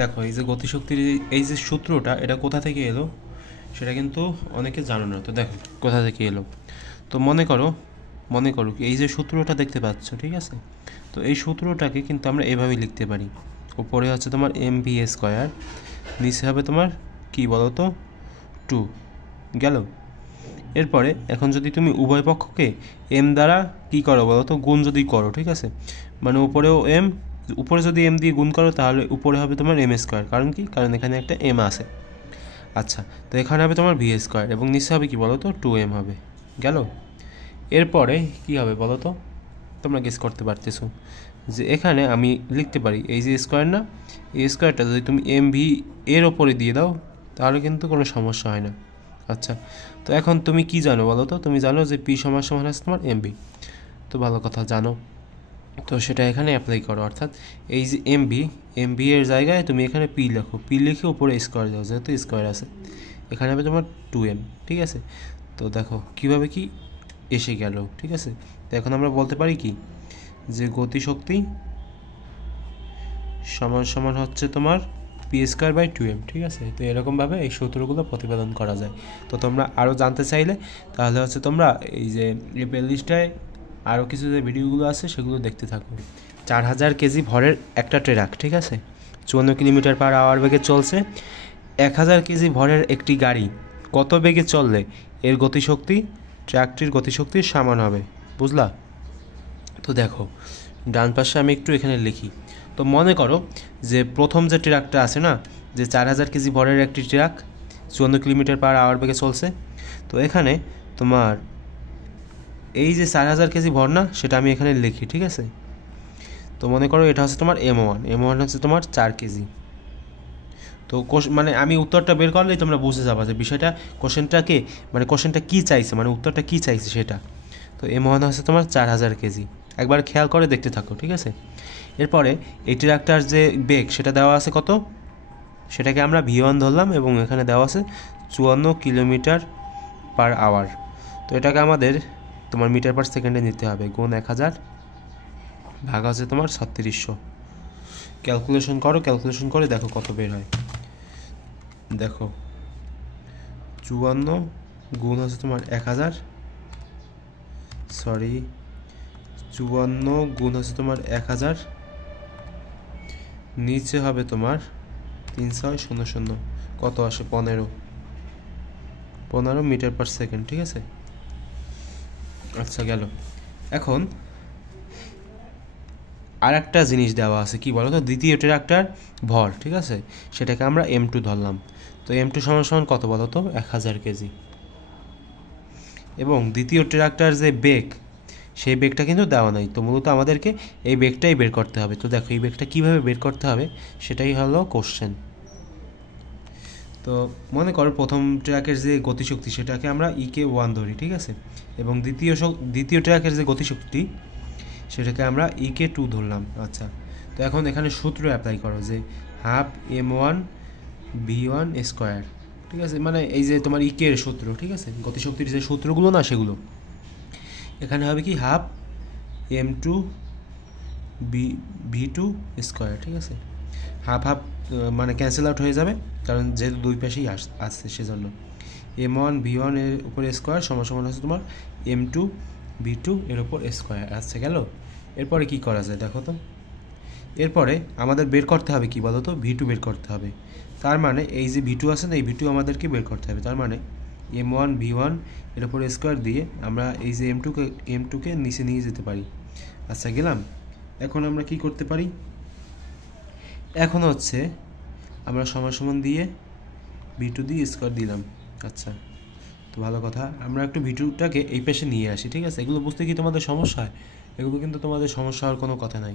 দেখো এই যে গতিশক্তির এই যে সূত্রটা এটা কোথা থেকে এলো সেটা কিন্তু অনেকে জানো না। তো দেখো কোথা থেকে এলো। তো মনে করো এই যে সূত্রটা দেখতে পাচ্ছ, ঠিক আছে? তো এই সূত্রটাকে কিন্তু আমরা এভাবেই লিখতে পারি। উপরে হচ্ছে তোমার mv স্কয়ার, নিচে হবে তোমার কি বলো তো 2 গেল। এরপরে এখন যদি তুমি উভয় পক্ষকে এম দ্বারা কি করো বলো তো, গুণ যদি করো, ঠিক আছে, মানে উপরেও এম, উপরে যদি এম দিয়ে গুণ করো তাহলে উপরে হবে তোমার এম স্কোয়ার। কারণ কি? কারণ এখানে একটা এম আছে। আচ্ছা, তো এখানে হবে তোমার ভি স্কোয়ার এবং নিচে হবে কি বলো তো 2m হবে। গেল। এরপরে কি হবে বলো তো, তোমরা গেস করতে পারতেছো যে এখানে আমি লিখতে পারি এই যে স্কোয়ার না, এই স্কোয়ারটা যদি তুমি এম ভি এর ওপরে দিয়ে দাও তাহলে কিন্তু কোনো সমস্যা হয় না। আচ্ছা, তো এখন তুমি কি জানো বলো তো? তুমি জানো যে পি সমান সমান আছে তোমার এমবি। তো ভালো কথা, জানো। তো সেটা এখানে অ্যাপ্লাই করো, অর্থাৎ এই যে এমবি এর জায়গায় তুমি এখানে পি লেখো, পি লিখে উপরে স্কোয়ার দাও, যেহেতু স্কোয়ার আছে। এখানে হবে তোমার 2m, ঠিক আছে? তো দেখো কীভাবে কি এসে গেল, ঠিক আছে? তো এখন আমরা বলতে পারি কি যে গতিশক্তি সমান সমান হচ্ছে তোমার পি স্কোয়ার বাই 2m, ঠিক আছে? তো এরকমভাবে এই সূত্রগুলো প্রতিপাদন করা যায়। তো তোমরা আরও জানতে চাইলে তাহলে হচ্ছে তোমরা এই যে এই প্লেলিস্টটায় আরও কিছু যে ভিডিওগুলো আছে সেগুলো দেখতে থাকো। 4000 কেজি ভরের একটা ট্রাক, ঠিক আছে, 54 কিলোমিটার পার আওয়ার বেগে চলছে। 1000 কেজি ভরের একটি গাড়ি কত বেগে চললে এর গতিশক্তি ট্রাকটির গতিশক্তির সমান হবে, বুঝলা? তো দেখো ডান পাশে আমি একটু এখানে লিখি। তো মনে করো যে প্রথম যে ট্রাকটা আছে না, যে 4000 কেজি ভরের একটি ট্রাক 54 কিলোমিটার পার আওয়ার বেগে চলছে। তো এখানে তোমার এই যে 4000 কেজি ভর না, সেটা আমি এখানে লিখি, ঠিক আছে? তো মনে করো এটা হচ্ছে তোমার এম ওয়ান হচ্ছে তোমার 4 কেজি। তো মানে আমি উত্তরটা বের করলেই তোমরা বুঝে যাবা যে বিষয়টা কোশ্চেনটাকে মানে কোশ্চেনটা কী চাইছে, মানে উত্তরটা কী চাইছে সেটা। তো এম ওয়ান হচ্ছে তোমার 4000 কেজি। একবার খেয়াল করে দেখতে থাকো, ঠিক আছে? এরপরে এই ট্রাকটার যে বেগ সেটা দেওয়া আছে কত, সেটাকে আমরা v1 ধরলাম এবং এখানে দেওয়া আছে 54 কিলোমিটার পার আওয়ার। তো এটাকে আমাদের তোমার মিটার পার সেকেন্ডে নিতে হবে, গুণ 1000 ভাগ হচ্ছে তোমার 3600। ক্যালকুলেশন করে দেখো কত বের হয়। দেখো 54 গুণ হচ্ছে তোমার 1000, 54 গুণ হচ্ছে তোমার 1000, নিচে হবে তোমার 3600, কত আসে 15 মিটার পার সেকেন্ড, ঠিক আছে? আচ্ছা গেল। এখন আর একটা জিনিস দেওয়া আছে, কি বলো তো, দ্বিতীয় ট্রাকটার ভর, ঠিক আছে, সেটাকে আমরা m2 ধরলাম। তো m2 সমান সমান কত বলো তো, 1000 কেজি। এবং দ্বিতীয় ট্রাকটার যে বেগ, সেই বেগটা কিন্তু দেওয়া নাই। তো মূলত আমাদেরকে এই বেগটাই বের করতে হবে। তো দেখো এই বেগটা কীভাবে বের করতে হবে সেটাই হলো কোশ্চেন। তো মনে করো প্রথম ট্র্যাকের যে গতিশক্তি সেটাকে আমরা EK1 ধরি, ঠিক আছে, এবং দ্বিতীয় ট্র্যাকের যে গতিশক্তি সেটাকে আমরা EK2 ধরলাম। আচ্ছা, তো এখন এখানে সূত্র অ্যাপ্লাই করো যে হাফ m1 v1 স্কোয়ার, ঠিক আছে, মানে এই যে তোমার ইকে এর সূত্র, ঠিক আছে, গতিশক্তির যে সূত্রগুলো না সেগুলো। এখানে হবে কি হাফ m2 v2 স্কোয়ার, ঠিক আছে, হাফ হাফ মানে ক্যান্সেল আউট হয়ে যাবে, কারণ যেহেতু দুই পাশেই আসছে সেজন্য। m1 v1 এর উপর স্কোয়ার সমান সমান হচ্ছে তোমার m2 v2 এর উপর স্কোয়ার। আচ্ছা গেল। এরপরে কি করা যায় দেখো তো। এরপরে আমাদের বের করতে হবে কি বলো তো, v2 বের করতে হবে। তার মানে এই যে v2 আছে না, এই v2 আমাদেরকে বের করতে হবে। তার মানে m1 v1 এর উপর স্কোয়ার দিয়ে আমরা এই যে m2কে নিচে নিয়ে যেতে পারি। আচ্ছা গেলাম। এখন আমরা কি করতে পারি, এখন হচ্ছে আমরা সমান সমান দিয়ে v2 দিয়ে স্কোয়ার দিলাম। আচ্ছা, তো ভালো কথা, আমরা একটু v2টাকে এই পাশে নিয়ে আসি, ঠিক আছে? এগুলো বুঝতে কি তোমাদের সমস্যা হয়? এগুলো কিন্তু তোমাদের সমস্যা হওয়ার কোনো কথা নাই।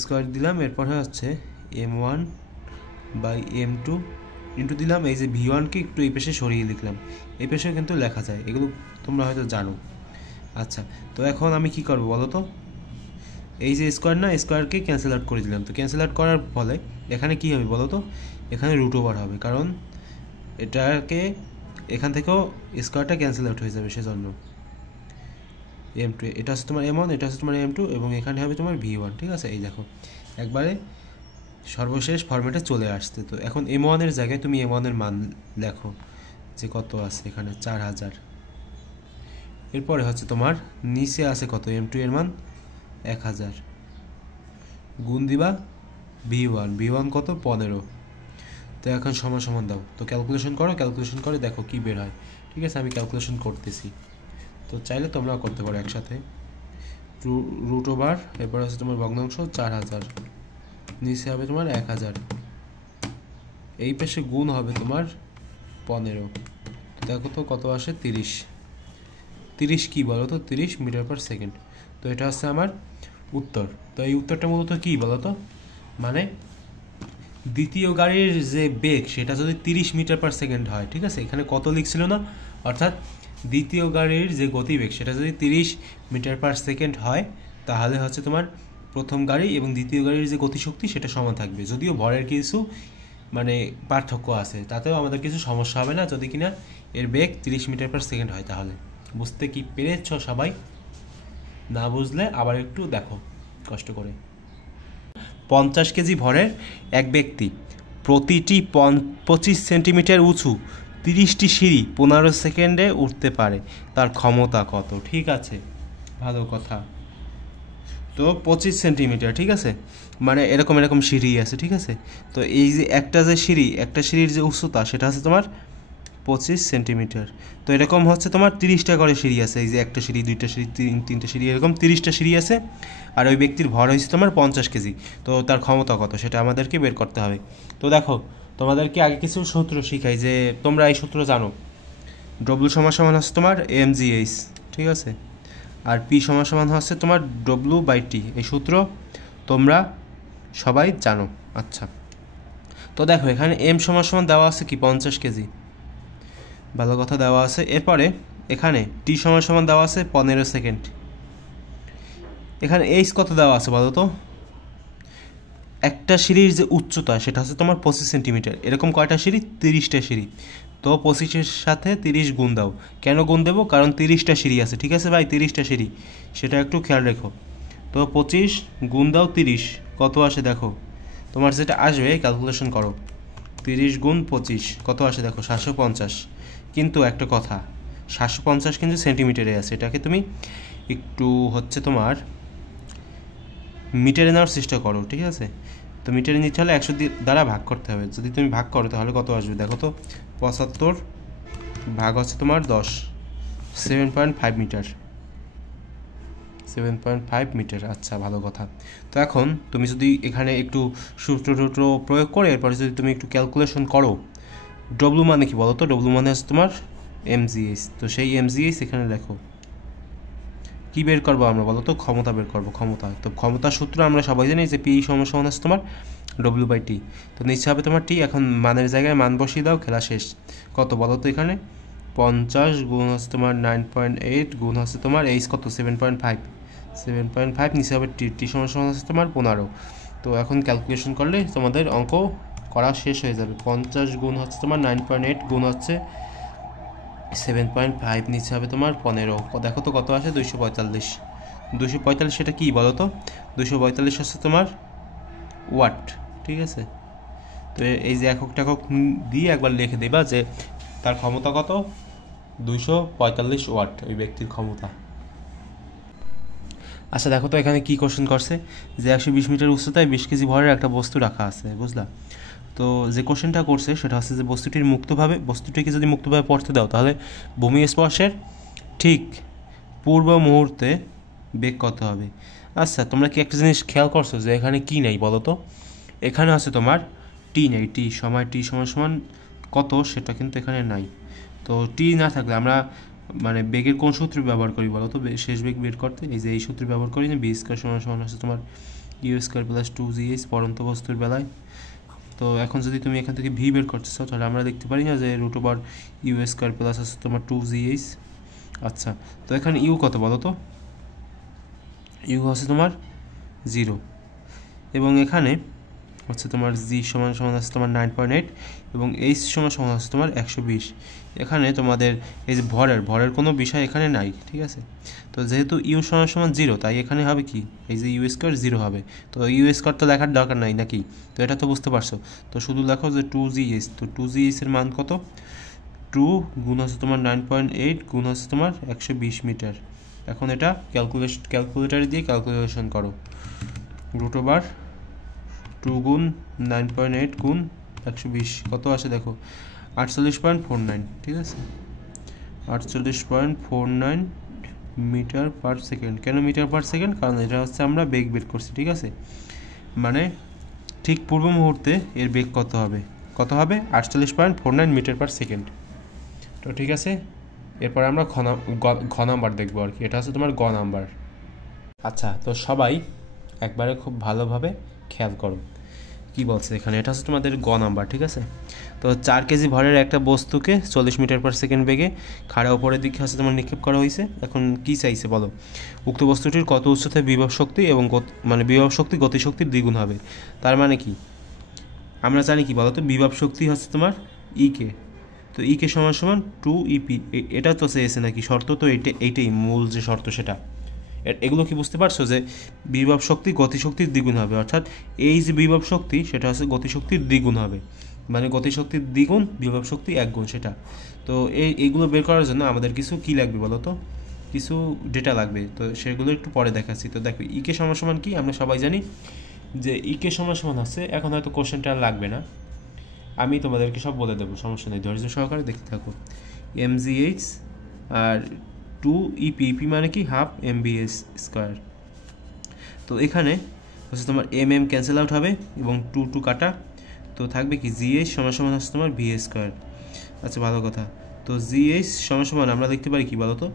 স্কোয়ার দিলাম, এরপরে হচ্ছে m1 বাই m2 ইন্টু দিলাম এই যে v1কে একটু এই পাশে সরিয়ে লিখলাম, এই পাশেও কিন্তু লেখা যায়, এগুলো তোমরা হয়তো জানো। আচ্ছা, তো এখন আমি কি করবো বলো তো, এই যে স্কোয়ার না, স্কোয়ারকে ক্যান্সেল আউট করে দিলাম। তো ক্যান্সেল আউট করার ফলে এখানে কি হবে বলো তো, এখানে রুট ওভার হবে, কারণ এটাকে এখান থেকেও স্কোয়ারটা ক্যান্সেল আউট হয়ে যাবে, সেজন্য m2, এটা হচ্ছে তোমার m1, এটা হচ্ছে তোমার m2 এবং এখানে হবে তোমার v1, ঠিক আছে? এই দেখো একবারে সর্বশেষ ফরম্যাটে চলে আসছে। তো এখন M1 এর জায়গায় তুমি M1 এর মান লেখো যে কত আছে এখানে 4000। এরপরে হচ্ছে তোমার নিচে আছে কত M2 এর মান 1000, গুণ দিবা V1 কত 15। তো এখন সমান সমান দাও, তো ক্যালকুলেশন করো, ক্যালকুলেশন করে দেখো কি বের হয়। ঠিক আছে, আমি ক্যালকুলেশন করতেছি, তো চাইলে তোমরাও করতে পারো একসাথে। রুট ওভার, এরপর আছে তোমার ভগ্নাংশ 4000, নিচে হবে তোমার 1000, এই পাশে গুণ হবে তোমার 15। তো দেখো তো কত আসে 30 কি বলো তো 30 মিটার পার সেকেন্ড। তো এটা হচ্ছে আমার উত্তর। তো এই উত্তরটা মূলত কী বলো তো, মানে দ্বিতীয় গাড়ির যে বেগ সেটা যদি 30 মিটার পার সেকেন্ড হয়, ঠিক আছে, এখানে কত লিখছিল না, অর্থাৎ দ্বিতীয় গাড়ির যে গতিবেগ সেটা যদি 30 মিটার পার সেকেন্ড হয়, তাহলে হচ্ছে তোমার প্রথম গাড়ি এবং দ্বিতীয় গাড়ির যে গতিশক্তি সেটা সমান থাকবে। যদিও ভরের কিছু মানে পার্থক্য আছে, তাতেও আমাদের কিছু সমস্যা হবে না যদি কিনা এর বেগ 30 মিটার পার সেকেন্ড হয়। তাহলে বুঝতে কি পেরেছ সবাই? না বুঝলে আবার একটু দেখো কষ্ট করে। 50 কেজি ভরের এক ব্যক্তি প্রতিটি 25 সেন্টিমিটার উঁচু 30টি সিঁড়ি 15 সেকেন্ডে উঠতে পারে, তার ক্ষমতা কত? ঠিক আছে, ভালো কথা। তো 25 সেন্টিমিটার, ঠিক আছে, মানে এরকম এরকম সিঁড়ি আছে, ঠিক আছে। তো এই যে একটা সিঁড়ির যে উচ্চতা সেটা হচ্ছে তোমার 25 সেন্টিমিটার। তো এরকম হচ্ছে তোমার 30টা করে সিঁড়ি আছে, এই যে একটা সিঁড়ি, দুইটা সিঁড়ি, তিনটা সিঁড়ি, এরকম 30টা সিঁড়ি আছে। আর ওই ব্যক্তির ভর হয়েছে তোমার 50 কেজি। তো তার ক্ষমতা কত সেটা আমাদেরকে বের করতে হবে। তো দেখো, তোমাদেরকে আগে কিছু সূত্র শিখাই, যে তোমরা এই সূত্র জানো। ডব্লু সমান সমান হচ্ছে তোমার mgh, ঠিক আছে, আর পি সমান সমান হচ্ছে তোমার W/T। এই সূত্র তোমরা সবাই জানো। আচ্ছা, তো দেখো এখানে m সমান সমান দেওয়া আছে কি 50 কেজি, ভালো কথা দেওয়া আছে। এরপরে এখানে টি সমান সমান দেওয়া আছে 15 সেকেন্ড। এখানে এইচ কত দেওয়া আছে বলো তো? একটা সিঁড়ির যে উচ্চতা সেটা হচ্ছে তোমার 25 সেন্টিমিটার। এরকম কয়টা সিঁড়ি? 30টা সিঁড়ি। তো 25-এর সাথে 30 গুণ দাও। কেন গুণ দেবো? কারণ 30টা সিঁড়ি আছে, ঠিক আছে ভাই, 30টা সিঁড়ি, সেটা একটু খেয়াল রেখো। তো 25 গুণ দাও 30, কত আসে দেখো, তোমার যেটা আসবে ক্যালকুলেশন করো। 30 গুণ 25 কত আসে দেখো, 750। কিন্তু একটা কথা, 750 কিন্তু সেন্টিমিটারে আছে, এটাকে তুমি একটু হচ্ছে তোমার মিটারে নেওয়ার চেষ্টা করো, ঠিক আছে। তো মিটারে নিতে হলে 100 দ্বারা ভাগ করতে হবে। যদি তুমি ভাগ করো তাহলে কত আসবে দেখো তো, 75 ভাগ হচ্ছে তোমার 10, 7.5 মিটার, 7.5 মিটার। আচ্ছা, ভালো কথা। তো এখন তুমি যদি এখানে একটু সূত্র প্রয়োগ করে এরপরে যদি তুমি একটু ক্যালকুলেশন করো, ডব্লু মানে কি বলো তো? ডব্লু মানে হচ্ছে তোমার mgh। তো সেই mgh এখানে লেখো। কী বের করবো আমরা বলো তো? ক্ষমতা বের করবো, ক্ষমতা। তো ক্ষমতার সূত্র আমরা সবাই জানি যে পি সমান সমান হচ্ছে তোমার W/T। তো নিচে হবে তোমার টি। এখন মানের জায়গায় মান বসিয়ে দাও, খেলা শেষ। কত বলো তো এখানে? 50 গুণ হচ্ছে তোমার 9.8 গুণ হচ্ছে তোমার এইচ কত 7.5, নিচে হবে টি সমান সমান হচ্ছে তোমার 15। তো এখন ক্যালকুলেশন করলে তোমাদের অঙ্ক করা শেষ হয়ে যাবে। 50 গুণ হচ্ছে তোমার 9.8 গুণ হচ্ছে 7.5, নিচে হবে তোমার 15। দেখো তো কত আসে, 245। 245 সেটা কী বলো তো? 245 হচ্ছে তোমার ওয়াট, ঠিক আছে। তো এই যে একক টাকক দিয়ে একবার লিখে দেবা যে তার ক্ষমতা কত, 245 ওয়াট ওই ব্যক্তির ক্ষমতা। আচ্ছা দেখো তো এখানে কি কোশ্চেন করছে, যে 120 মিটার উচ্চতায় 20 কেজি ভরের একটা বস্তু রাখা আছে, বুঝলা? তো যে কোশ্চেনটা করছে সেটা হচ্ছে যে বস্তুটিকে যদি মুক্তভাবে পড়তে দাও তাহলে ভূমি স্পর্শের ঠিক পূর্ব মুহূর্তে বেগ কত হবে। আচ্ছা, তোমরা কি একটা জিনিস খেয়াল করছো যে এখানে কি নেই বলো তো? এখানে আছে তোমার টি নেই, টি সমান সমান কত সেটা কিন্তু এখানে নাই। তো টি না থাকলে আমরা মানে বেগের কোন সূত্র ব্যবহার করি বলো তো শেষ বেগ বের করতে? এই যে এই সূত্র ব্যবহার করি না, বি স্কয়ার সমান সমান হচ্ছে তোমার ইউ স্কয়ার প্লাস 2gh পরন্ত বস্তুর বেলায়। তো এখন যদি তুমি এখান থেকে ভি বের করতে চাও তাহলে আমরা দেখতে পারি না যে root over u square plus আছে তোমার 2gh। আচ্ছা, তো এখানে ইউ কত বলো তো? ইউ হচ্ছে তোমার 0, এবং এখানে হচ্ছে তোমার জি সমান সমান আছে তোমার 9.8 এবং এইচ সমান সমান আছে তোমার 120। এখানে তোমাদের এই যে ভরের কোনো বিষয় এখানে নাই, ঠিক আছে। তো যেহেতু ইউ সমান সমান 0, তাই এখানে হবে কি, এই যে ইউ স্কোয়ার 0 হবে। তো ইউ স্কোয়ার তো লেখার দরকার নাই নাকি, তো এটা তো বুঝতে পারছো। তো শুধু লেখো যে 2gh, তো 2gh এর মান কত, 2 গুণ হচ্ছে তোমার 9.8 গুণ হচ্ছে তোমার 120 মিটার। এখন এটা ক্যালকুলেটারে দিয়ে ক্যালকুলেশন করো। রুট ওভার 2 গুণ 9.8 গুণ 120 কত আসে দেখো, 48.49, ঠিক আছে। 48.49 মিটার পার সেকেন্ড। কেন মিটার পার সেকেন্ড, কারণ এটা হচ্ছে আমরা বেগ বের করছি, ঠিক আছে। মানে ঠিক পূর্ব মুহূর্তে এর বেগ কত হবে 48.49 মিটার পার সেকেন্ড। তো ঠিক আছে, এরপর আমরা ঘ নাম্বার দেখবো আর কি, এটা হচ্ছে তোমার গ নাম্বার। আচ্ছা, তো সবাই একবারে খুব ভালোভাবে খেয়াল করো কি বলছে এখানে। এটা হচ্ছে তোমাদের গ নাম্বার, ঠিক আছে। তো 4 কেজি ভরের একটা বস্তুকে 40 মিটার পার সেকেন্ড বেগে খাড়া উপরের দিকে হচ্ছে তোমার নিক্ষেপ করা হয়েছে। এখন কি চাইছে বলো, উক্ত বস্তুটির কত উচ্চতায় বিভব শক্তি এবং বিভব শক্তি গতিশক্তির দ্বিগুণ হবে। তার মানে কি, আমরা জানি কি বলো তো, বিভব শক্তি হচ্ছে তোমার ইকে, তো ইকে সমান সমান 2EP। এটা তো চেয়েছে নাকি শর্ত, তো এইটাই মূল যে শর্ত সেটা। এগুলো কি বুঝতে পারছো যে বিভব শক্তি গতিশক্তির দ্বিগুণ হবে, অর্থাৎ এই যে বিভব শক্তি সেটা হচ্ছে গতিশক্তির দ্বিগুণ হবে, মানে গতিশক্তির দ্বিগুণ বিভব শক্তি 1 গুণ সেটা। তো এইগুলো বের করার জন্য আমাদের কিছু কি লাগবে বলো তো, কিছু ডেটা লাগবে, তো সেগুলো একটু পরে দেখাচ্ছি। তো দেখো ইকে সমান সমান কি, আমরা সবাই জানি যে ইকে সমান সমান হচ্ছে, এখন হয়তো কোশ্চেনটা লাগবে না, আমি তোমাদেরকে সব বলে দেবো, সমস্যা নেই, ধৈর্য সহকারে দেখতে থাকো। mgh আর 2EP, মানে কি হাফ MBS স্কোয়ার। তো এখানে হচ্ছে তোমার ক্যান্সেল আউট হবে এবং 2 কাটা, তো থাকবে কি GH সমান সমান হচ্ছে তোমার VA স্কোয়ার। আচ্ছা, ভালো কথা। তো GH সমান সমান আমরা লিখতে পারি কি বলো তো,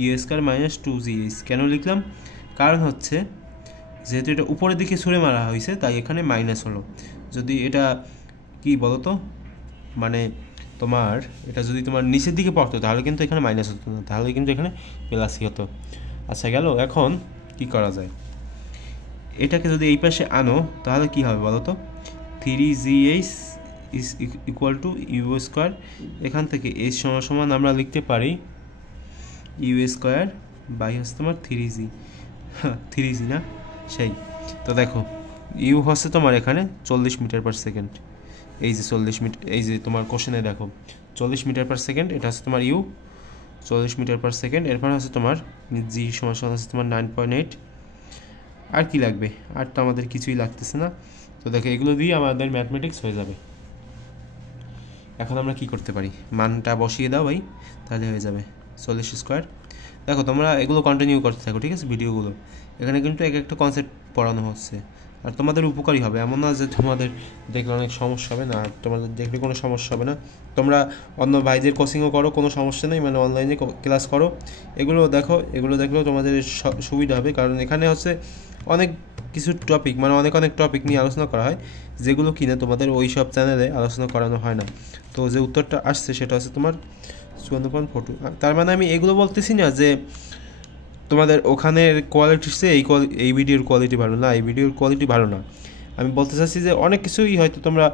ইউ স্কোয়ার মাইনাস 2GH। কেন লিখলাম, কারণ হচ্ছে যেহেতু এটা উপরের দিকে ছুঁড়ে মারা হয়েছে তাই এখানে মাইনাস হলো। যদি এটা কি বলো তো, মানে তোমার এটা যদি তোমার নিচের দিকে পড়তো তাহলে কিন্তু এখানে মাইনাস হতো না, তাহলে কিন্তু এখানে প্লাসই হতো। আচ্ছা গেল, এখন কি করা যায়, এটাকে যদি এই পাশে আনো তাহলে কি হবে বলো তো, 3GH is equal to u square. এখান থেকে এইচ সমান সমান আমরা লিখতে পারি ইউ স্কোয়ার বাই হচ্ছে তোমার 3G না সেই। তো দেখো ইউ হচ্ছে তোমার এখানে 40 মিটার পার সেকেন্ড, এই যে 40 মিটার, এই যে তোমার কোশ্চেনে দেখো 40 মিটার পার সেকেন্ড, এটা হচ্ছে তোমার ইউ 40 মিটার পার সেকেন্ড। এরপর হচ্ছে তোমার জি সমান সমান হচ্ছে তোমার 9.8। আর কি লাগবে, আর তো আমাদের কিছুই লাগতেছে না। তো দেখো এগুলো দিয়ে আমাদের ম্যাথমেটিক্স হয়ে যাবে। এখন আমরা কি করতে পারি, মানটা বসিয়ে দাও ভাই, তাহলে হয়ে যাবে 40 স্কোয়ার। দেখো তোমরা এগুলো কন্টিনিউ করতে থাকো, ঠিক আছে, ভিডিওগুলো। এখানে কিন্তু এক একটা কনসেপ্ট পড়ানো হচ্ছে, আর তোমাদের উপকারী হবে, এমন না যে তোমাদের দেখলে অনেক সমস্যা হবে না, তোমাদের দেখলে কোনো সমস্যা হবে না। তোমরা অন্য ভাইদের কোচিংও করো, কোনো সমস্যা নেই, মানে অনলাইনে ক্লাস করো, এগুলো দেখো, এগুলো দেখলেও তোমাদের সুবিধা হবে। কারণ এখানে হচ্ছে অনেক কিছু টপিক, মানে অনেক টপিক নিয়ে আলোচনা করা হয়, যেগুলো কিনা তোমাদের ওই সব চ্যানেলে আলোচনা করানো হয় না। তো যে উত্তরটা আসছে সেটা হচ্ছে তোমার 54.42। তার মানে আমি এগুলো বলতেছি না যে তোমাদের ওখানের কোয়ালিটির চেয়ে এই ভিডিওর কোয়ালিটি ভালো না, এই ভিডিওর কোয়ালিটি ভালো না। আমি বলতে চাচ্ছি যে অনেক কিছুই হয়তো তোমরা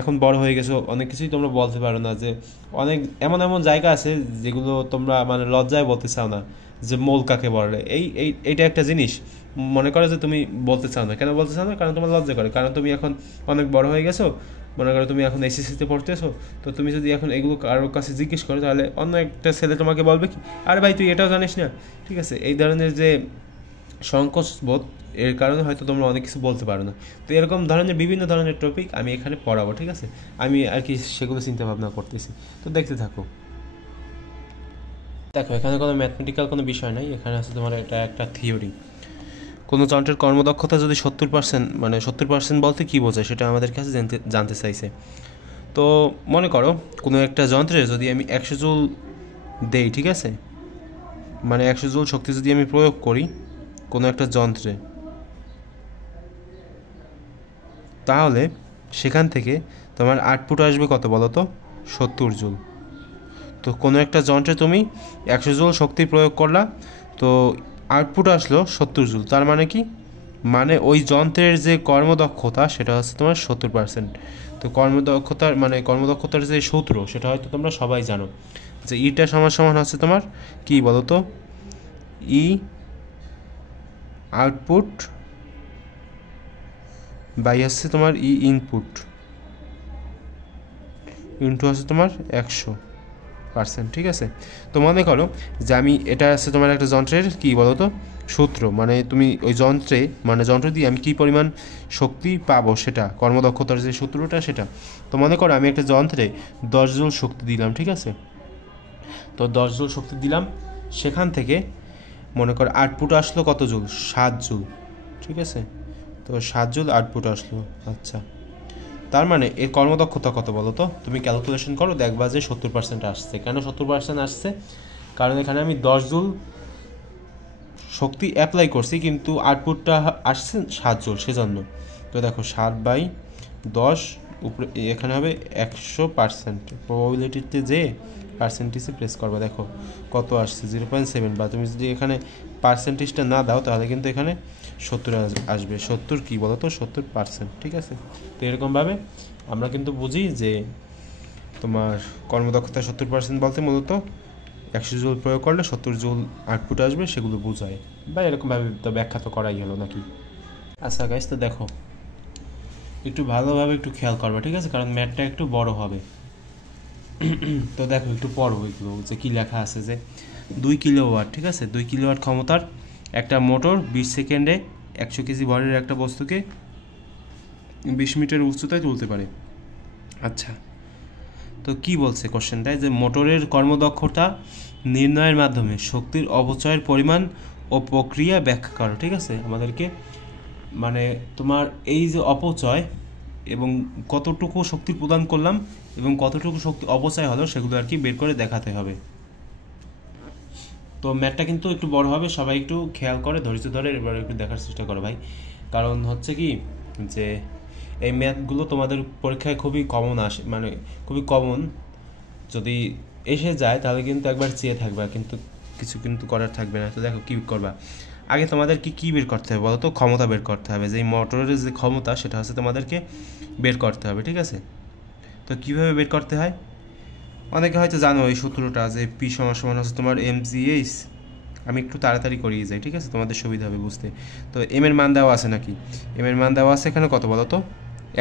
এখন বড় হয়ে গেছো, অনেক কিছুই তোমরা বলতে পারো না, যে অনেক এমন জায়গা আছে যেগুলো তোমরা মানে লজ্জায় বলতে চাও না, যে মোল কাকে বলে। এইটা একটা জিনিস মনে করো যে তুমি বলতে চাও না, কেন বলতে চাও না, কারণ তোমার লজ্জা করে, কারণ তুমি এখন অনেক বড় হয়ে গেছো। মনে করো তুমি এখন এসএসসিতে পড়তেছো, তো তুমি যদি এখন এগুলো কারোর কাছে জিজ্ঞেস করো তাহলে অন্য একটা ছেলে তোমাকে বলবে কি, আরে ভাই তুই এটাও জানিস না, ঠিক আছে। এই ধরনের যে সংকোচ বোধ, এর কারণে হয়তো তোমরা অনেক কিছু বলতে পারো না। তো এরকম ধরনের বিভিন্ন ধরনের টপিক আমি এখানে পড়াবো, ঠিক আছে, আমি আর কি সেগুলো চিন্তা ভাবনা করতেছি। তো দেখতে থাকো। দেখো এখানে কোনো ম্যাথমেটিক্যাল কোনো বিষয় নাই, এখানে আছে তোমার এটা একটা থিওরি। কোনো যন্ত্রের কর্মদক্ষতা যদি 70%, মানে 70% বলতে কী বোঝায় সেটা আমাদের কাছে জানতে চাইছে। তো মনে করো কোনো একটা যন্ত্রে যদি আমি 100 জুল দেই, ঠিক আছে, মানে 100 জুল শক্তি যদি আমি প্রয়োগ করি কোনো একটা যন্ত্রে, তাহলে সেখান থেকে তোমার আউটপুট আসবে কত বলো তো, 70 জুল। তো কোনো একটা যন্ত্রে তুমি 100 জুল শক্তি প্রয়োগ করলা, তো আউটপুট আসলো 70 জুল। তার মানে কি, মানে ওই যন্ত্রের যে কর্মদক্ষতা সেটা হচ্ছে তোমার 70%। তো কর্মদক্ষতার যে সূত্র সেটা হয়তো তোমরা সবাই জানো, যে ইটা সমান সমান হচ্ছে তোমার কি বলো তো, ই আউটপুট বাই হচ্ছে তোমার ই ইনপুট ইনটু হচ্ছে তোমার 100%। ঠিক আছে, তো মনে করো যে আমি এটা আছে তোমার একটা যন্ত্রের কি বলো তো সূত্র, মানে তুমি ওই যন্ত্র দিয়ে আমি কী পরিমাণ শক্তি পাবো সেটা, কর্মদক্ষতার যে সূত্রটা সেটা। তো মনে করো আমি একটা যন্ত্রে 10 জুল শক্তি দিলাম, ঠিক আছে, তো 10 জুল শক্তি দিলাম, সেখান থেকে মনে করো আউটপুট আসলো কত জুল, 7 জুল, ঠিক আছে, তো 7 জুল আউটপুট আসলো। আচ্ছা, তার মানে এর কর্মদক্ষতা কত বলো তো, তুমি ক্যালকুলেশন করো, দেখবা যে 70% আসছে। কেন 70% আসছে? কারণ এখানে আমি 10 জুল শক্তি অ্যাপ্লাই করছি, কিন্তু আউটপুটটা আসছে 7 জুল, সেজন্য। তো দেখো 7/10 উপরে এখানে হবে 100%, প্রবাবিলিটিতে যে পার্সেন্টেজে প্রেস করবা, দেখো কত আসছে 0.7। বা তুমি যদি এখানে পার্সেন্টেজটা না দাও তাহলে কিন্তু এখানে 70 আসবে। 70 কী বলো তো, 70%। ঠিক আছে, তো এরকমভাবে আমরা কিন্তু বুঝি যে তোমার কর্মদক্ষতা 70% বলতে মূলত 100 জুল প্রয়োগ করলে 70 জুল আউটপুট আসবে, সেগুলো বোঝায়। বা এরকমভাবে তো ব্যাখ্যা তো করাই হলো নাকি। আচ্ছা গাইস, তো দেখো একটু ভালোভাবে একটু খেয়াল করবে, ঠিক আছে, কারণ ম্যাথটা একটু বড় হবে। তো দেখো একটু পড়ো এগুলো, যে কী লেখা আছে, যে 2 কিলোওয়াট, ঠিক আছে, 2 কিলোওয়াট ক্ষমতার একটা মোটর 20 সেকেন্ডে 100 কেজি ভরের একটা বস্তুকে 20 মিটার উচ্চতায় তুলতে পারে। আচ্ছা, তো কি বলছে কোশ্চেনটায়, যে মোটরের কর্মদক্ষতা নির্ণয়ের মাধ্যমে শক্তির অপচয়ের পরিমাণ ও প্রক্রিয়া ব্যাখ্যা করো। ঠিক আছে, আমাদেরকে মানে তোমার এই যে অপচয় এবং কতটুকু শক্তি প্রদান করলাম এবং কতটুকু শক্তি অপচয় হলো সেগুলো আর কি বের করে দেখাতে হবে। তো ম্যাথটা কিন্তু একটু বড় হবে, সবাই একটু খেয়াল করে ধৈর্য ধরে এবার একটু দেখার চেষ্টা করো ভাই। কারণ হচ্ছে কি, যে এই ম্যাথগুলো তোমাদের পরীক্ষায় খুবই কমন আসে, মানে খুবই কমন যদি এসে যায় তাহলে কিন্তু একবার চেয়ে থাকবে, কিন্তু কিছু কিন্তু করার থাকবে না। তো দেখো কী করবা, আগে তোমাদেরকে কী বের করতে হবে বলো তো, ক্ষমতা বের করতে হবে। যে এই মোটরের যে ক্ষমতা সেটা হচ্ছে তোমাদেরকে বের করতে হবে, ঠিক আছে। তো কীভাবে বের করতে হয়, অনেকে হয়তো জানো এই সূত্রটা, যে পি সমান সমান হচ্ছে তোমার mgh। আমি একটু তাড়াতাড়ি করিয়ে যাই, ঠিক আছে, তোমাদের সুবিধা হবে বুঝতে। তো এম এর মান দেওয়া আছে নাকি, এম এর মান দেওয়া আছে এখানে কত বলো তো,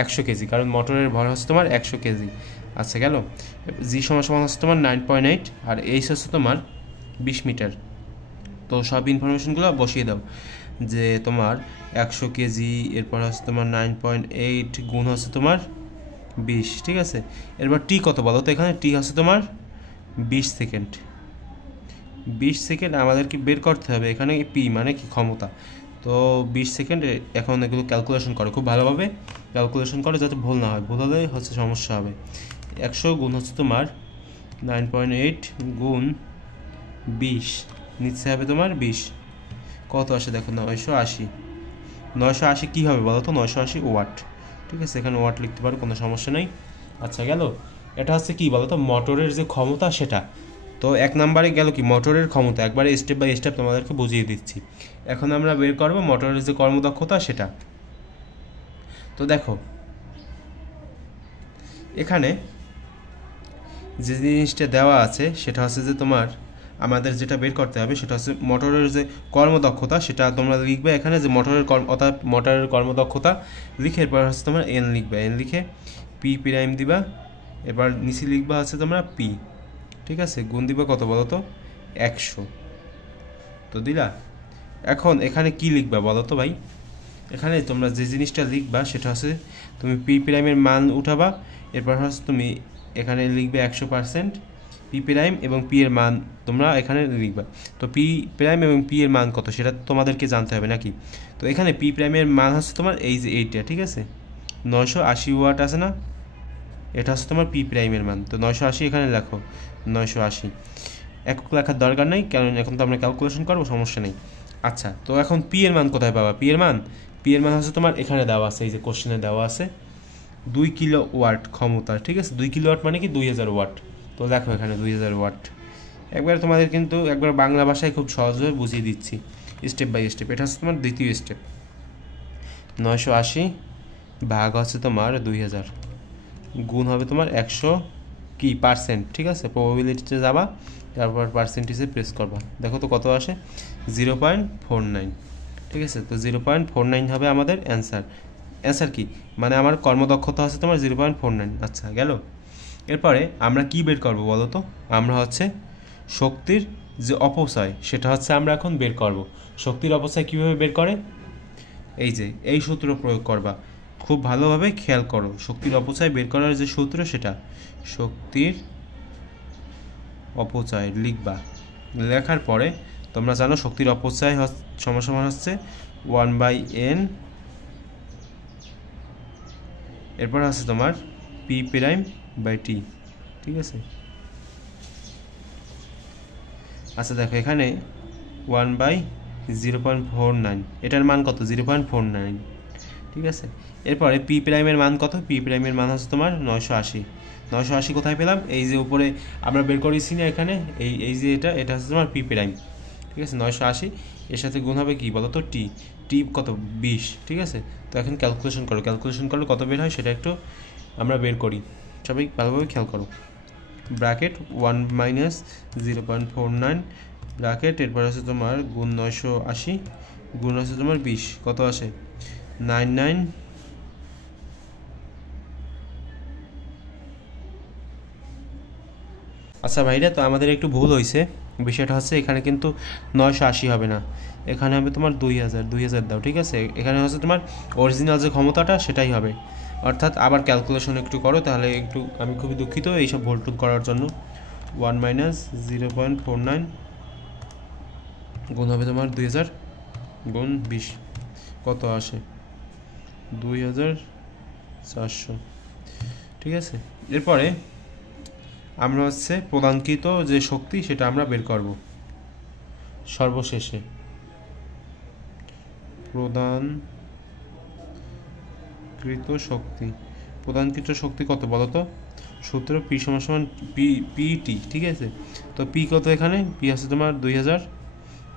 100 কেজি, কারণ মোটরের ভর হচ্ছে তোমার 100 কেজি। আচ্ছা গেল, জি সমান সমান হচ্ছে তোমার 9.8, আর এইচ হচ্ছে তোমার 20 মিটার। তো সব ইনফরমেশনগুলো বসিয়ে দাও, যে তোমার 100 কেজি, এরপর হচ্ছে তোমার 9.8 গুণ হচ্ছে তোমার 20, ঠিক আছে। এরপর টি কত বলো তো, এখানে টি হচ্ছে তোমার 20 সেকেন্ড। 20 সেকেন্ড আমাদেরকে বের করতে হবে, এখানে পি মানে কি ক্ষমতা। তো 20 সেকেন্ড, এখন এগুলো ক্যালকুলেশন করো খুব ভালোভাবে, ক্যালকুলেশন করো যাতে ভুল না হয়, ভুল হলে হচ্ছে সমস্যা হবে। 100 গুণ হচ্ছে তোমার 9.8 গুণ 20, নিচ্ছে হবে তোমার 20, কত আসে দেখো 980। 980 কী হবে বলো তো, 980 ওয়াট, ঠিক আছে, এখানে ওয়াট লিখতে পারো, কোনো সমস্যা নেই। আচ্ছা গেল, এটা হচ্ছে কি বলো তো, মোটরের যে ক্ষমতা সেটা। তো 1 নম্বরে গেল কি মোটরের ক্ষমতা, একবারে স্টেপ বাই স্টেপ তোমাদেরকে বুঝিয়ে দিচ্ছি। এখন আমরা বের করবো মোটরের যে কর্মদক্ষতা সেটা। তো দেখো এখানে যে জিনিসটা দেওয়া আছে সেটা হচ্ছে যে তোমার আমাদের যেটা বের করতে হবে সেটা হচ্ছে মোটরের যে কর্মদক্ষতা, সেটা তোমরা লিখবে এখানে, যে অর্থাৎ মোটরের কর্মদক্ষতা লিখে এরপর হচ্ছে তোমার এন লিখবে, এন লিখে পি প্রাইম দিবা, এবার নিচে লিখবা হচ্ছে তোমরা পি, ঠিক আছে, গুণ দিবা কত বলো তো 100, তো দিলা। এখন এখানে কি লিখবা বলো তো ভাই, এখানে তোমরা যে জিনিসটা লিখবা সেটা হচ্ছে তুমি পি প্রাইমের মান উঠাবা, এরপর হচ্ছে তুমি এখানে লিখবে 100%, পি প্রাইম এবং পি এর মান তোমরা এখানে লিখবা। তো পি প্রাইম এবং পি এর মান কত সেটা তোমাদেরকে জানতে হবে নাকি। তো এখানে পি প্রাইমের মান হচ্ছে তোমার এই যে এইটা, ঠিক আছে, 980 ওয়াট আছে না, এটা হচ্ছে তোমার পি প্রাইমের মান। তো 980 এখানে লেখো, 980 একক লেখার দরকার নেই, কারণ এখন তো আমরা ক্যালকুলেশন করবো, সমস্যা নেই। আচ্ছা, তো এখন পি এর মান কোথায় পাবা, পি এর মান হচ্ছে তোমার এখানে দেওয়া আছে, এই যে কোশ্চেনে দেওয়া আছে 2 কিলো ওয়াট ক্ষমতা, ঠিক আছে, 2 কিলো ওয়াট মানে কি 2000 ওয়াট। তো দেখো এখানে 2000 ওয়াট, একবার তোমাদের কিন্তু একবার বাংলা ভাষায় খুব সহজভাবে বুঝিয়ে দিচ্ছি স্টেপ বাই স্টেপ। এটা হচ্ছে তোমার দ্বিতীয় স্টেপ। 980 ভাগ হচ্ছে তোমার 2000 গুণ হবে তোমার 100 কি পার্সেন্ট, ঠিক আছে। প্রবাবিলিটিতে যাবা, তারপর পার্সেন্টেজে প্রেস করবা, দেখো তো কত আসে 0.49, ঠিক আছে। তো 0.49 হবে আমাদের অ্যান্সার। অ্যান্সার কি মানে আমার কর্মদক্ষতা আছে তোমার 0.49। আচ্ছা গেল। এরপরে আমরা কি বের করব বলো তো? আমরা হচ্ছে শক্তির যে অপচয় সেটা হচ্ছে আমরা এখন বের করব। শক্তির অপচয় কীভাবে বের করে? এই যে এই সূত্র প্রয়োগ করবা, খুব ভালোভাবে খেয়াল করো। শক্তির অপচয় বের করার যে সূত্র সেটা শক্তির অপচয় লিখবা। লেখার পরে তোমরা জানো শক্তির অপচয় সমান হচ্ছে 1/n, এরপর আছে তোমার p'/t, ঠিক আছে। আচ্ছা দেখো এখানে 1/0.49, এটার মান কত 0.49, ঠিক আছে। এরপরে p' মান কত? p' মান হচ্ছে তোমার 980। 980 কোথায় পেলাম? এই যে উপরে আমরা বের করেছি না এখানে, এই যে এটা হচ্ছে তোমার p', ঠিক আছে। 980 এর সাথে গুণ হবে কি বলো তো টি, কত 20, ঠিক আছে। তো এখন ক্যালকুলেশন করলে কত বের হয় সেটা একটু আমরা বের করি, সবাই ভালোভাবে খেয়াল করো। ব্র্যাকেট 1 - 0.49 ব্র্যাকেট, এরপর আছে তোমার গুণ 980 গুণ আছে তোমার 20, কত আসে 99। আচ্ছা ভাইরা, তো আমাদের একটু ভুল হয়েছে। বিষয়টা হচ্ছে এখানে কিন্তু 980 হবে না, এখানে হবে তোমার 2000 দাও, ঠিক আছে। এখানে হচ্ছে তোমার অরিজিনাল যে ক্ষমতাটা সেটাই হবে, অর্থাৎ আবার ক্যালকুলেশন একটু করো, তাহলে একটু আমি খুবই দুঃখিত এইসব ভুল করার জন্য। 1 - 0.49 গুণ হবে তোমার 2000 গুণ 20, কত আসে 2400, ঠিক আছে। এরপরে আমরা হচ্ছে প্রদানকৃত যে শক্তি সেটা আমরা বের করব। সর্বশেষে প্রদানকৃত শক্তি কত বলো তো? সূত্র P = PT, ঠিক আছে। তো P কত এখানে? P আছে তোমার 2000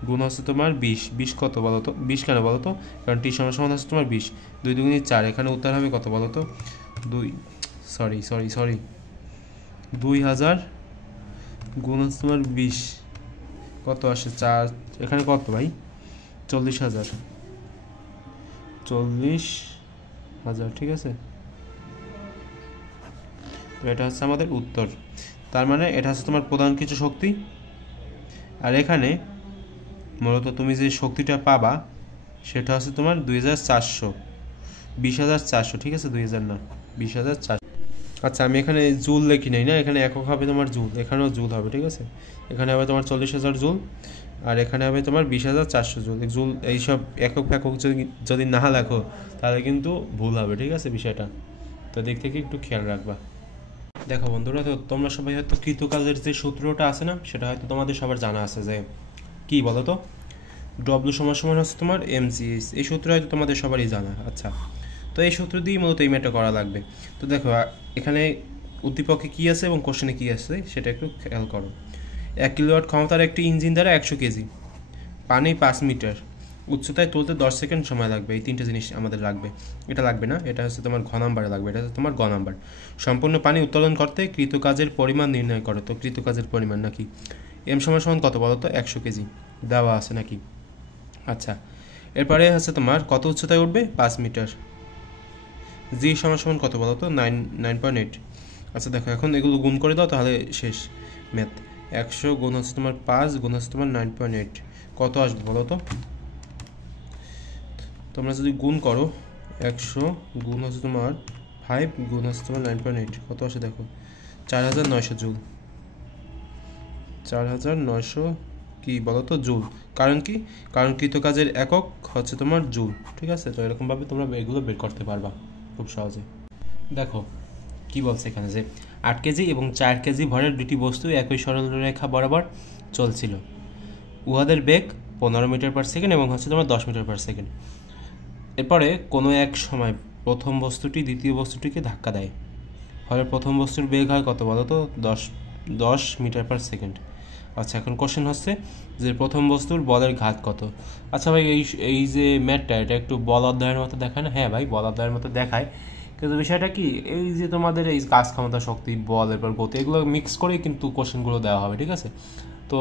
গুণ হচ্ছে তোমার 20 কত বলো তো? 20 কেন বলো তো? কারণ T = হচ্ছে তোমার 20, 2 × 2 = 4, এখানে উত্তর হবে কত বলো তো? 2000 গুণ হচ্ছে তোমার 20, কত আসে 4, এখানে কত ভাই 40,000, ঠিক আছে। এটা হচ্ছে আমাদের উত্তর। তার মানে এটা হচ্ছে তোমার প্রধান কিছু শক্তি, আর এখানে মূলত তুমি যে শক্তিটা পাবা সেটা হচ্ছে তোমার 20,400, ঠিক আছে, 2000 না 20,400। আচ্ছা আমি এখানে জুল লিখি নাই না, এখানে একক হবে তোমার জুল, এখানেও জুল হবে, ঠিক আছে। এখানে হবে তোমার 40,000 জুল, আর এখানে হবে তোমার 20,400 জুল। এইসব একক যদি না লেখো তাহলে কিন্তু ভুল হবে, ঠিক আছে বিষয়টা, তো দিক থেকে একটু খেয়াল রাখবা। দেখো বন্ধুরা, তো তোমরা সবাই হয়তো কৃতকাজের যে সূত্রটা আছে না সেটা হয়তো তোমাদের সবার জানা আছে, যে কি বলো তো? W = হচ্ছে তোমার mgh, এই সূত্র হয়তো তোমাদের সবারই জানা। আচ্ছা, তো এই সূত্র দিয়েই মূলত এই ম্যাটটা করা লাগবে। তো দেখো এখানে উদ্দীপকে কী আছে এবং কোশ্চেনে কী আছে সেটা একটু খেয়াল করো। 1 কিলোওয়াট ক্ষমতার একটি ইঞ্জিন দ্বারা 100 কেজি পানি 5 মিটার উচ্চতায় তুলতে 10 সেকেন্ড সময় লাগবে। এই তিনটে জিনিস আমাদের লাগবে। এটা লাগবে না, এটা হচ্ছে তোমার ঘ নাম্বারে লাগবে, এটা হচ্ছে তোমার গ নাম্বার। সম্পূর্ণ পানি উত্তোলন করতে কৃতকাজের পরিমাণ নির্ণয় করো। তো কৃতকাজের পরিমাণ নাকি m = কত বলো তো? 100 কেজি দেওয়া আছে নাকি। আচ্ছা, এরপরে হচ্ছে তোমার কত উচ্চতায় উঠবে? 5 মিটার। g = কত বলো তো? 9.8। আচ্ছা দেখো এখন এগুলো গুণ করে দাও, তাহলে শেষ ম্যাথ। 100 গুণ হচ্ছে তোমার 5 গুণ হচ্ছে তোমার 9.8, কত আসবে বলো তো? তোমরা যদি গুণ করো 100 গুণ হচ্ছে তোমার 5 গুণ হচ্ছে তোমার 9.8, কত আসে দেখো 4900 জুল। 4900 কি বলো তো? জুল। কারণ কি? কারণ কৃতকাজের একক হচ্ছে তোমার জুল, ঠিক আছে। তো এরকমভাবে তোমরা এগুলো বের করতে পারবা খুব সহজে। দেখো কি বলছে এখানে, যে 8 কেজি এবং 4 কেজি ভরের দুটি বস্তু একই সরলরেখা বরাবর চলছিল। উহাদের বেগ 15 মিটার/সেকেন্ড এবং হচ্ছে তোমার 10 মিটার/সেকেন্ড। এরপরে কোনো এক সময় প্রথম বস্তুটি দ্বিতীয় বস্তুটিকে ধাক্কা দেয়, ফলে প্রথম বস্তুর বেগ হয় কত বলো তো? 10 মিটার/সেকেন্ড। আচ্ছা, এখন কোশ্চেন হচ্ছে যে প্রথম বস্তুর বলের ঘাত কত। আচ্ছা ভাই, এই যে ম্যাথটা এটা একটু বল অধ্যায়ের মতো দেখায় না? হ্যাঁ ভাই, বল অধ্যায়ের মতো দেখায়, কিন্তু বিষয়টা কি, এই যে তোমাদের এই কাজ ক্ষমতা, শক্তি, বল, এরপর গতি, এগুলো মিক্স করেই কিন্তু কোশ্চেনগুলো দেওয়া হবে, ঠিক আছে? তো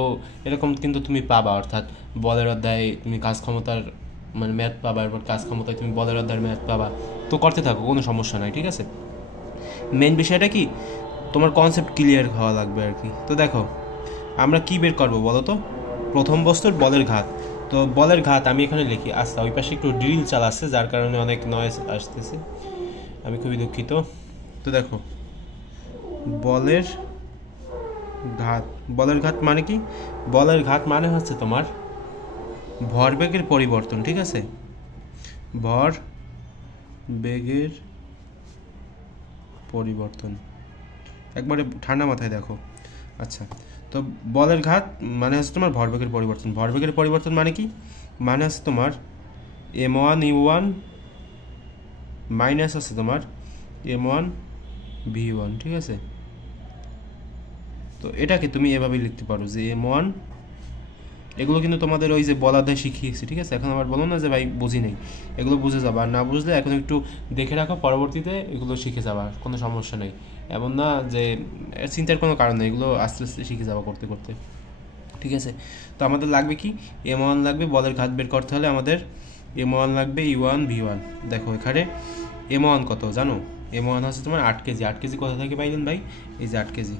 এরকম কিন্তু তুমি পাবা, অর্থাৎ বলের অধ্যায়ে তুমি কাজ ক্ষমতার মানে ম্যাথ পাবা, এরপর কাজ ক্ষমতায় তুমি বলের অধ্যায়ের ম্যাথ পাবা। তো করতে থাকো, কোনো সমস্যা নাই, ঠিক আছে? মেন বিষয়টা কি, তোমার কনসেপ্ট ক্লিয়ার হওয়া লাগবে আর কি। তো দেখো, আমরা কি বের করবো বলো তো? প্রথম বস্তুর বলের ঘাত। তো বলের ঘাত আমি এখানে লিখি। আচ্ছা, ওই পাশে একটু ড্রিল চালাচ্ছে, যার কারণে অনেক নয়েজ আসতেছে, আমি খুবই দুঃখিত। তো দেখো, বলের ঘাত, বলের ঘাত মানে কি? বলের ঘাত মানে হচ্ছে তোমার ভরবেগের পরিবর্তন, ঠিক আছে? ভর বেগের পরিবর্তন, একবারে ঠান্ডা মাথায় দেখো। আচ্ছা, তো বলের ঘাত মানে হচ্ছে তোমার ভরবেগের পরিবর্তন। ভরবেগের পরিবর্তন মানে কি? মানে হচ্ছে তোমার m1 u1 মাইনাস আছে তোমার m1 v1, ঠিক আছে? তো এটাকে তুমি এভাবেই লিখতে পারো যে m1, এগুলো কিন্তু তোমাদের ওই যে বলাধ্যায় শিখিয়েছি, ঠিক আছে? এখন আবার বলো না যে ভাই বুঝি নেই, এগুলো বুঝে যাবা। আর না বুঝলে এখন একটু দেখে রাখো, পরবর্তীতে এগুলো শিখে যাবা, কোনো সমস্যা নেই। এমন না যে চিন্তার কোনো কারণ নেই, এগুলো আস্তে আস্তে শিখে যাবা করতে করতে, ঠিক আছে? তো আমাদের লাগবে কি, m1 লাগবে, বলের ঘাত বের করতে হলে আমাদের m1 লাগবে u1 v1। দেখো এখানে m1 কত জানো? m1 হচ্ছে তোমার 8 কেজি। 8 কেজি কোথা থেকে পাইলেন ভাই? এই যে 8 কেজি,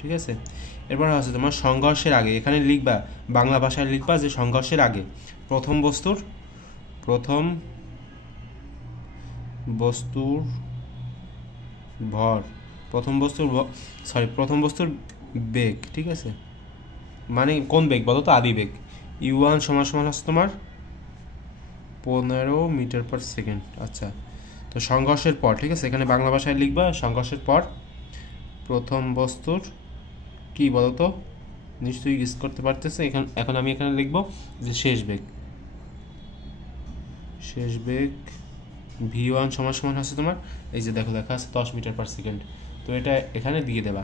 ঠিক আছে? এরপর হচ্ছে তোমার সংঘর্ষের আগে, এখানে লিখবা, বাংলা ভাষায় লিখবা যে সংঘর্ষের আগে প্রথম বস্তুর ভর, প্রথম বস্তুর বেগ, ঠিক আছে? মানে কোন বেগ বলো তো? আদি বেগ। u1 সমান সমান হচ্ছে তোমার 15 মিটার পার সেকেন্ড। আচ্ছা, তো সংঘর্ষের পর, ঠিক আছে, এখানে বাংলা ভাষায় লিখবা সংঘর্ষের পর প্রথম বস্তুর কি বলো তো? নিশ্চয়ই গেস করতে পারতেছে। এখন আমি এখানে লিখবো যে শেষ বেগ v1 সমান সমান হচ্ছে তোমার, এই যে দেখো লেখা আছে 10 মিটার পার সেকেন্ড। তো এটা এখানে দিয়ে দেবা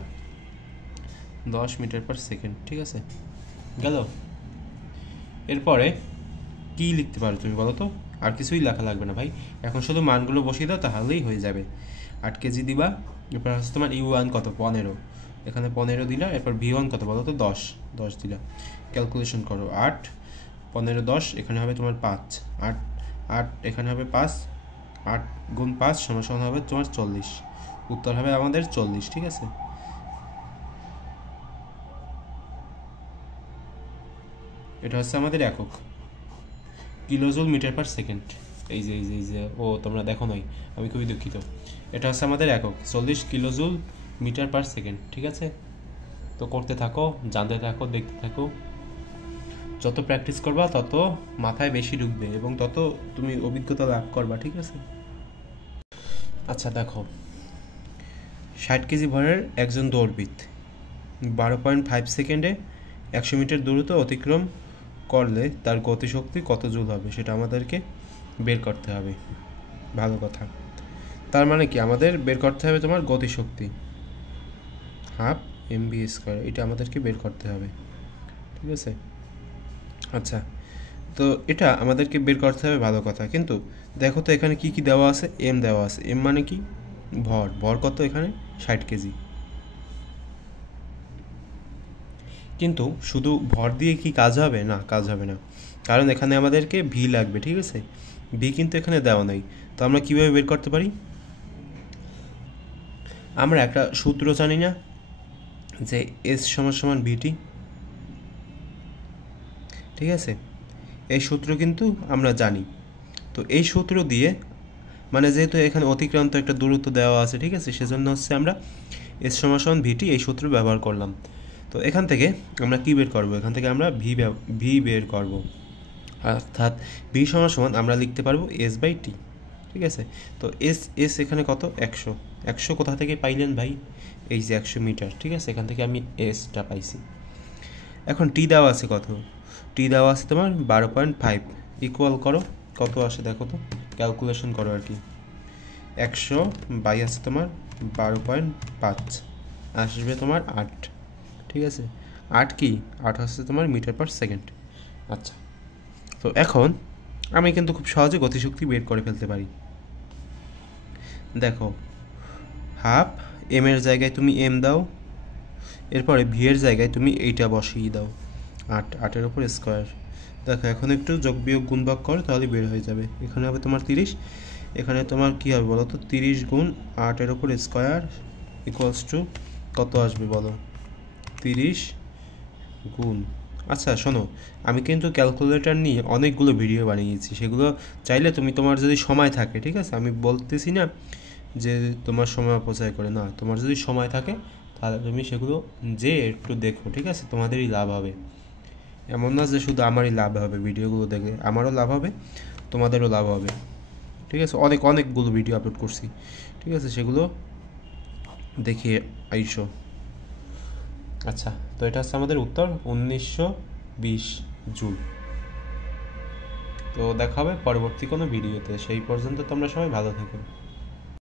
10 মিটার পার সেকেন্ড, ঠিক আছে? গেল? এরপরে কি লিখতে পারো তুমি বলো তো? আর কিছুই লেখা লাগবে না ভাই, এখন শুধু মানগুলো বসিয়ে দাও, তাহলেই হয়ে যাবে। 8 কেজি দিবা, এরপর হচ্ছে তোমার u1 কত? 15, এখানে 15 দিলা। এরপর v1 কত বলো তো? 10 দিলা। ক্যালকুলেশন করো, 8 15 10, এখানে হবে তোমার 5, 8 এখানে হবে 5, 8 গুণ 5 সমান সমান হবে তোমার 40। উত্তর হবে আমাদের 40, ঠিক আছে? এটা হচ্ছে আমাদের একক, কিলোজুল মিটার পার সেকেন্ড। এই যে ও তোমরা দেখো নাই, আমি খুবই দুঃখিত। এটা হচ্ছে আমাদের একক 40 কিলোজুল মিটার পার সেকেন্ড, ঠিক আছে? তো করতে থাকো, জানতে থাকো, দেখতে থাকো। যত প্র্যাকটিস করবা তত মাথায় বেশি ঢুকবে এবং তত তুমি অভিজ্ঞতা লাভ করবা, ঠিক আছে? আচ্ছা দেখো, 60 কেজি ভরের একজন দৌড়বিদ 12.5 সেকেন্ডে 100 মিটার দূরত্ব অতিক্রম করলে তার গতিশক্তি কত জুল হবে সেটা আমাদেরকে বের করতে হবে। ভালো কথা, তার মানে কি আমাদের বের করতে হবে তোমার গতিশক্তি হাফ mv², এটা আমাদেরকে বের করতে হবে, ঠিক আছে? আচ্ছা, তো এটা আমাদেরকে বের করতে হবে, ভালো কথা। কিন্তু দেখো তো এখানে কি কি দেওয়া আছে? m দেওয়া আছে। m মানে কি? ভর কত এখানে? 60 কেজি। কিন্তু শুধু ভর দিয়ে কি কাজ হবে? না, কাজ হবে না, কারণ এখানে আমাদেরকে ভি লাগবে, ঠিক আছে? ভি কিন্তু এখানে দেওয়া নাই। তো আমরা কিভাবে বের করতে পারি? আমরা একটা সূত্র জানি না যে এস সমান সমান ভিটি, ঠিক আছে? এই সূত্র কিন্তু আমরা জানি। তো এই সূত্র দিয়ে, মানে যেহেতু এখানে অতিক্রান্ত একটা দূরত্ব দেওয়া আছে, ঠিক আছে, সেজন্য হচ্ছে আমরা এস সমান সমান ভিটি এই সূত্র ব্যবহার করলাম। তো এখান থেকে আমরা কি বের করব? এখান থেকে আমরা ভি বের করব, অর্থাৎ ভি সমান সমান আমরা লিখতে পারবো এস বাই টি, ঠিক আছে? তো এস এখানে কত? 100 কোথা থেকে পাইলেন ভাই? এই যে 100 মিটার, ঠিক আছে? এখান থেকে আমি এসটা পাইছি। এখন টি দেওয়া আছে কত? টি দেওয়া আছে তোমার 12.5, ইকুয়াল করো কত আসে দেখো তো, ক্যালকুলেশন করো আর কি। 100 বাই আছে তোমার 12.5, আসবে তোমার 8, ঠিক আছে। 8 কি 8 হচ্ছে তোমার মিটার পার সেকেন্ড। আচ্ছা, তো এখন আমি কিন্তু খুব সহজে গতিশক্তি বের করে ফেলতে পারি। দেখো, হাফ এম এর জায়গায় তুমি এম দাও, এরপরে ভি এর জায়গায় তুমি এইটা বসিয়ে দাও, 8, 8-এর উপর স্কোয়ার। দেখো এখন একটু যোগ বিয়োগ গুণ ভাগ করো, তাহলে বের হয়ে যাবে। এখানে হবে তোমার 30, এখানে তোমার কী হবে বলো তো, 30 গুণ 8-এর উপর স্কোয়ার ইকুয়ালস টু কত আসবে বলো, 30 গুণ। আচ্ছা শোনো, আমি কিন্তু ক্যালকুলেটর নিয়ে অনেকগুলো ভিডিও বানিয়েছি, সেগুলো চাইলে তুমি, তোমার যদি সময় থাকে, ঠিক আছে, আমি বলতেছি না যে তোমার সময় অপচয় করে, না, তোমার যদি সময় থাকে তাহলে তুমি সেগুলো যে একটু দেখো, ঠিক আছে, তোমাদেরই লাভ হবে। এমন না যে শুধু আমারই লাভ হবে ভিডিওগুলো দেখে, আমারও লাভ হবে, তোমাদেরও লাভ হবে, ঠিক আছে। অনেকগুলো ভিডিও আপলোড করছি, ঠিক আছে, সেগুলো দেখিয়ে আইসো। আচ্ছা, তো এটা হচ্ছে আমাদের উত্তর 1920 জুল। তো দেখা হবে পরবর্তী কোনো ভিডিওতে, সেই পর্যন্ত তোমরা সবাই ভালো থেকো।